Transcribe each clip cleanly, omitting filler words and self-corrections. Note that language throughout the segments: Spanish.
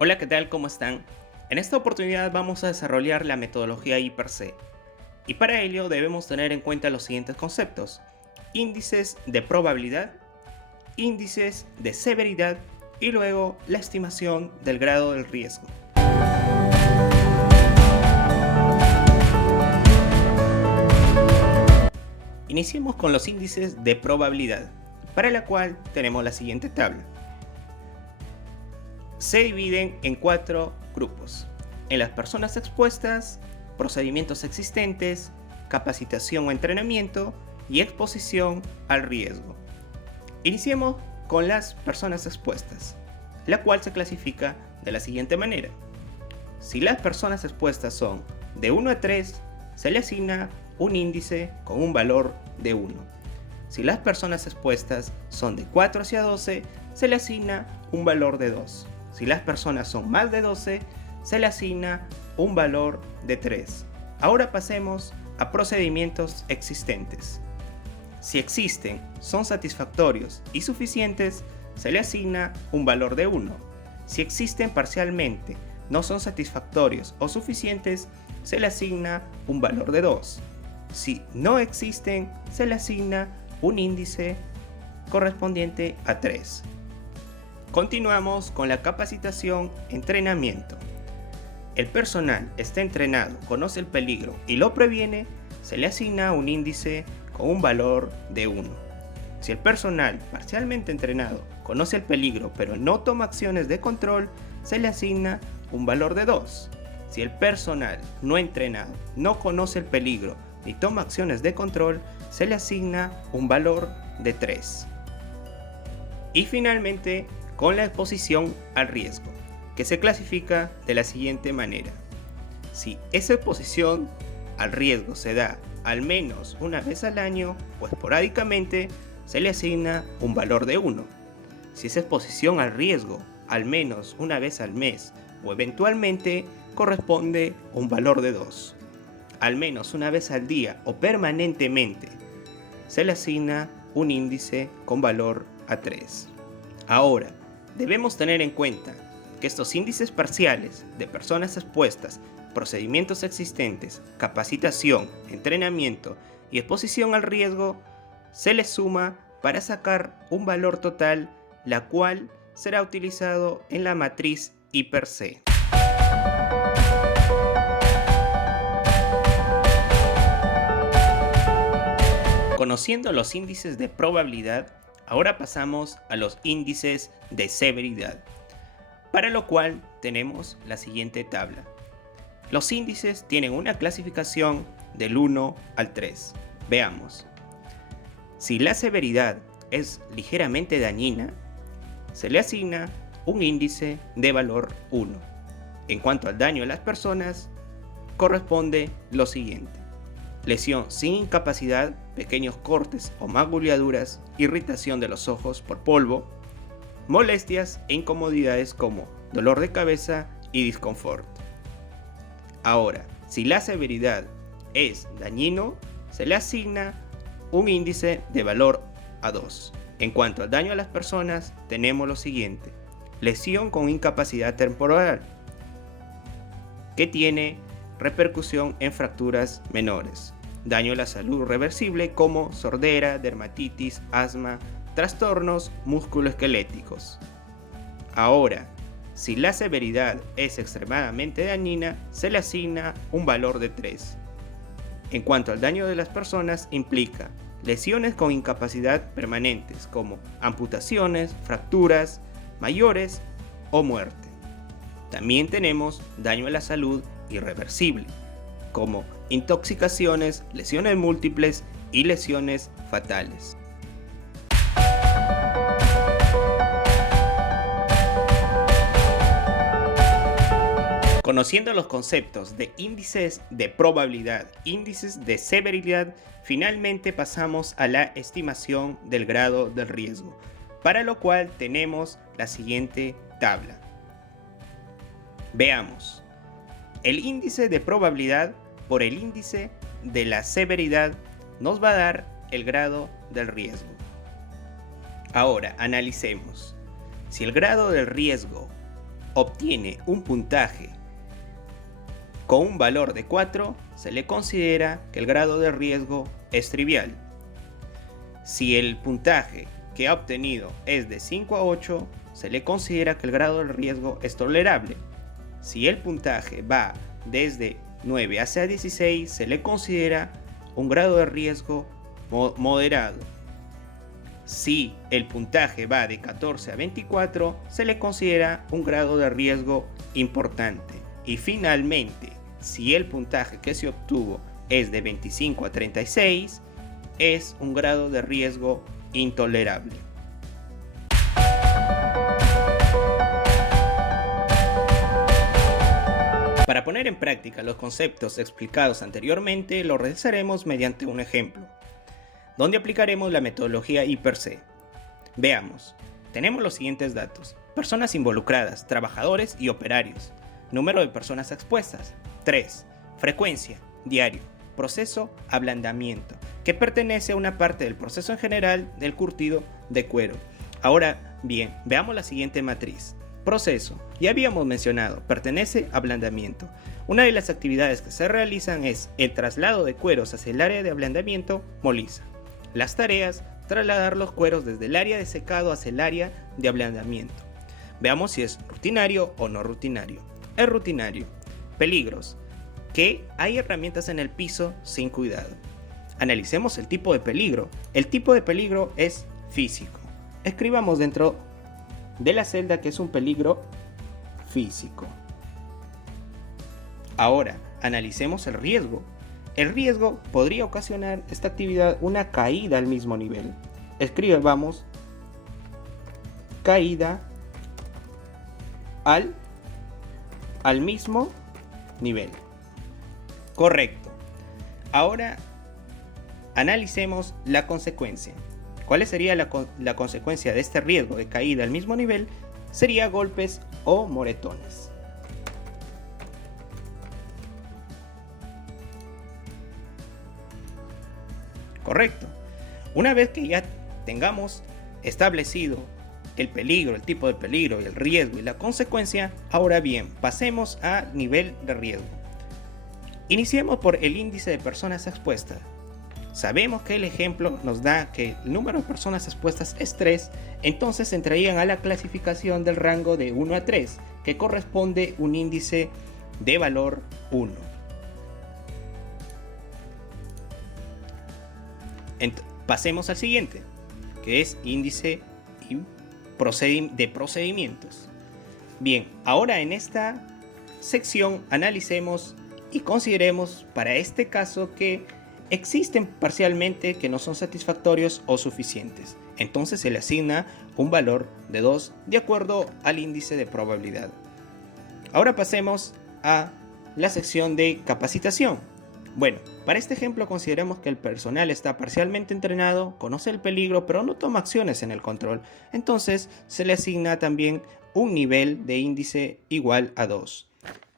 Hola, ¿qué tal? ¿Cómo están? En esta oportunidad vamos a desarrollar la metodología I+C. Y para ello debemos tener en cuenta los siguientes conceptos: índices de probabilidad, índices de severidad y luego la estimación del grado del riesgo. Iniciemos con los índices de probabilidad, para la cual tenemos la siguiente tabla. Se dividen en 4 grupos: en las personas expuestas, procedimientos existentes, capacitación o entrenamiento y exposición al riesgo. Iniciemos con las personas expuestas, la cual se clasifica de la siguiente manera. Si las personas expuestas son de 1 a 3, se le asigna un índice con un valor de 1. Si las personas expuestas son de 4 hacia 12, se le asigna un valor de 2. Si las personas son más de 12, se le asigna un valor de 3. Ahora pasemos a procedimientos existentes. Si existen, son satisfactorios y suficientes, se le asigna un valor de 1. Si existen parcialmente, no son satisfactorios o suficientes, se le asigna un valor de 2. Si no existen, se le asigna un índice correspondiente a 3. Continuamos con la capacitación, entrenamiento. El personal está entrenado, conoce el peligro y lo previene, se le asigna un índice con un valor de 1. Si el personal parcialmente entrenado conoce el peligro pero no toma acciones de control, se le asigna un valor de 2. Si el personal no entrenado no conoce el peligro ni toma acciones de control, se le asigna un valor de 3. Y finalmente, con la exposición al riesgo, que se clasifica de la siguiente manera. Si esa exposición al riesgo se da al menos una vez al año o esporádicamente, se le asigna un valor de 1. Si esa exposición al riesgo al menos una vez al mes o eventualmente, corresponde un valor de 2. Al menos una vez al día o permanentemente, se le asigna un índice con valor a 3. Ahora, debemos tener en cuenta que estos índices parciales de personas expuestas, procedimientos existentes, capacitación, entrenamiento y exposición al riesgo, se les suma para sacar un valor total, la cual será utilizado en la matriz I+C. Conociendo los índices de probabilidad, ahora pasamos a los índices de severidad, para lo cual tenemos la siguiente tabla. Los índices tienen una clasificación del 1 al 3. Veamos. Si la severidad es ligeramente dañina, se le asigna un índice de valor 1. En cuanto al daño a las personas, corresponde lo siguiente: lesión sin incapacidad, pequeños cortes o magulladuras, irritación de los ojos por polvo, molestias e incomodidades como dolor de cabeza y disconfort. Ahora, si la severidad es dañino, se le asigna un índice de valor a 2. En cuanto al daño a las personas, tenemos lo siguiente: lesión con incapacidad temporal, que tiene repercusión en fracturas menores. Daño a la salud reversible como sordera, dermatitis, asma, trastornos musculoesqueléticos. Ahora, si la severidad es extremadamente dañina, se le asigna un valor de 3. En cuanto al daño de las personas, implica lesiones con incapacidad permanentes como amputaciones, fracturas mayores o muerte. También tenemos daño a la salud irreversible, como intoxicaciones, lesiones múltiples y lesiones fatales. Conociendo los conceptos de índices de probabilidad, índices de severidad, finalmente pasamos a la estimación del grado del riesgo, para lo cual tenemos la siguiente tabla. Veamos. El índice de probabilidad por el índice de la severidad nos va a dar el grado del riesgo. Ahora analicemos. Si el grado del riesgo obtiene un puntaje con un valor de 4, se le considera que el grado de riesgo es trivial. Si el puntaje que ha obtenido es de 5 a 8, se le considera que el grado de riesgo es tolerable. Si el puntaje va desde 9 hacia 16, se le considera un grado de riesgo moderado. Si el puntaje va de 14 a 24, se le considera un grado de riesgo importante. Y finalmente, si el puntaje que se obtuvo es de 25 a 36, es un grado de riesgo intolerable. Para poner en práctica los conceptos explicados anteriormente, lo realizaremos mediante un ejemplo, donde aplicaremos la metodología I+C. Veamos, tenemos los siguientes datos: personas involucradas, trabajadores y operarios, número de personas expuestas, 3, frecuencia, diario, proceso, ablandamiento, que pertenece a una parte del proceso en general del curtido de cuero. Ahora bien, veamos la siguiente matriz. Proceso, ya habíamos mencionado, pertenece a ablandamiento. Una de las actividades que se realizan es el traslado de cueros hacia el área de ablandamiento moliza. Las tareas, trasladar los cueros desde el área de secado hacia el área de ablandamiento. Veamos si es rutinario o no rutinario. Es rutinario. Peligros, que hay herramientas en el piso sin cuidado. Analicemos el tipo de peligro. El tipo de peligro es físico. Escribamos dentro de la celda que es un peligro físico. Ahora, analicemos el riesgo. El riesgo podría ocasionar esta actividad una caída al mismo nivel. Escribamos caída al mismo nivel. Correcto. Ahora analicemos la consecuencia. ¿Cuál sería la consecuencia de este riesgo de caída al mismo nivel? Sería golpes o moretones. Correcto. Una vez que ya tengamos establecido el peligro, el tipo de peligro, el riesgo y la consecuencia, ahora bien, pasemos a nivel de riesgo. Iniciemos por el índice de personas expuestas. Sabemos que el ejemplo nos da que el número de personas expuestas es 3, entonces entrarían a la clasificación del rango de 1 a 3, que corresponde un índice de valor 1. Pasemos al siguiente, que es índice de procedimientos. Bien, ahora en esta sección analicemos y consideremos para este caso que existen parcialmente que no son satisfactorios o suficientes. Entonces se le asigna un valor de 2 de acuerdo al índice de probabilidad. Ahora pasemos a la sección de capacitación. Bueno, para este ejemplo consideremos que el personal está parcialmente entrenado, conoce el peligro, pero no toma acciones en el control. Entonces se le asigna también un nivel de índice igual a 2.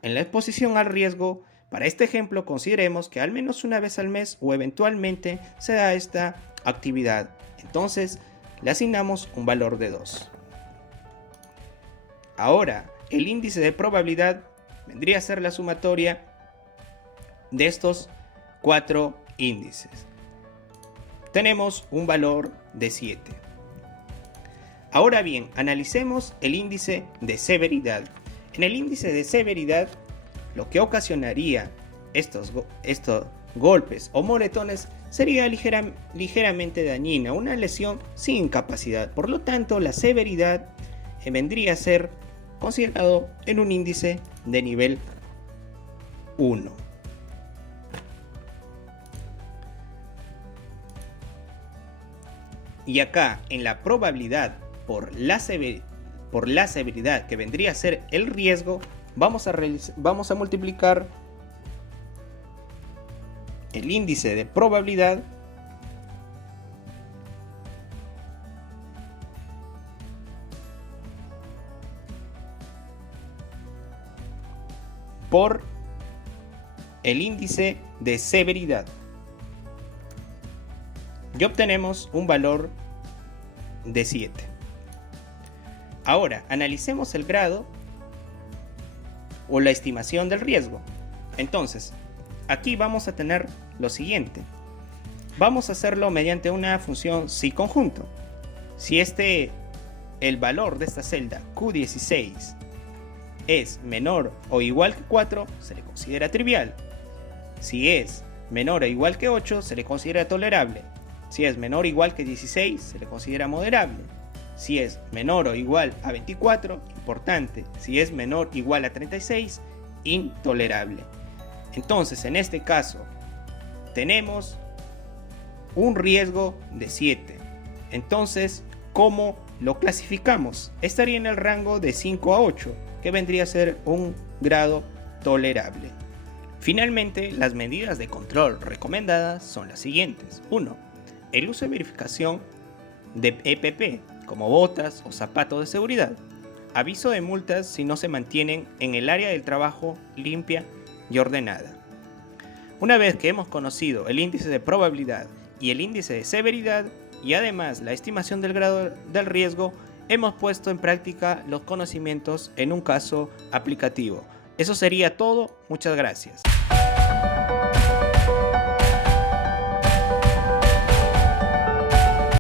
En la exposición al riesgo, para este ejemplo consideremos que al menos una vez al mes o eventualmente se da esta actividad. Entonces le asignamos un valor de 2. Ahora, el índice de probabilidad vendría a ser la sumatoria de estos 4 índices. Tenemos un valor de 7. Ahora bien, analicemos el índice de severidad. En el índice de severidad, lo que ocasionaría estos golpes o moretones sería ligeramente dañina, una lesión sin incapacidad. Por lo tanto, la severidad vendría a ser considerado en un índice de nivel 1. Y acá, en la probabilidad por la severidad, que vendría a ser el riesgo, vamos a multiplicar el índice de probabilidad por el índice de severidad y obtenemos un valor de 7. Ahora analicemos el grado o la estimación del riesgo. Entonces, aquí vamos a tener lo siguiente. Vamos a hacerlo mediante una función si conjunto. Si el valor de esta celda Q16 es menor o igual que 4, se le considera trivial. Si es menor o igual que 8, se le considera tolerable. Si es menor o igual que 16, se le considera moderable. Si es menor o igual a 24, importante. Si es menor o igual a 36, intolerable. Entonces, en este caso, tenemos un riesgo de 7. Entonces, ¿cómo lo clasificamos? Estaría en el rango de 5 a 8, que vendría a ser un grado tolerable. Finalmente, las medidas de control recomendadas son las siguientes. 1. El uso de verificación de EPP, como botas o zapatos de seguridad. Aviso de multas si no se mantienen en el área del trabajo limpia y ordenada. Una vez que hemos conocido el índice de probabilidad y el índice de severidad, y además la estimación del grado del riesgo, hemos puesto en práctica los conocimientos en un caso aplicativo. Eso sería todo. Muchas gracias.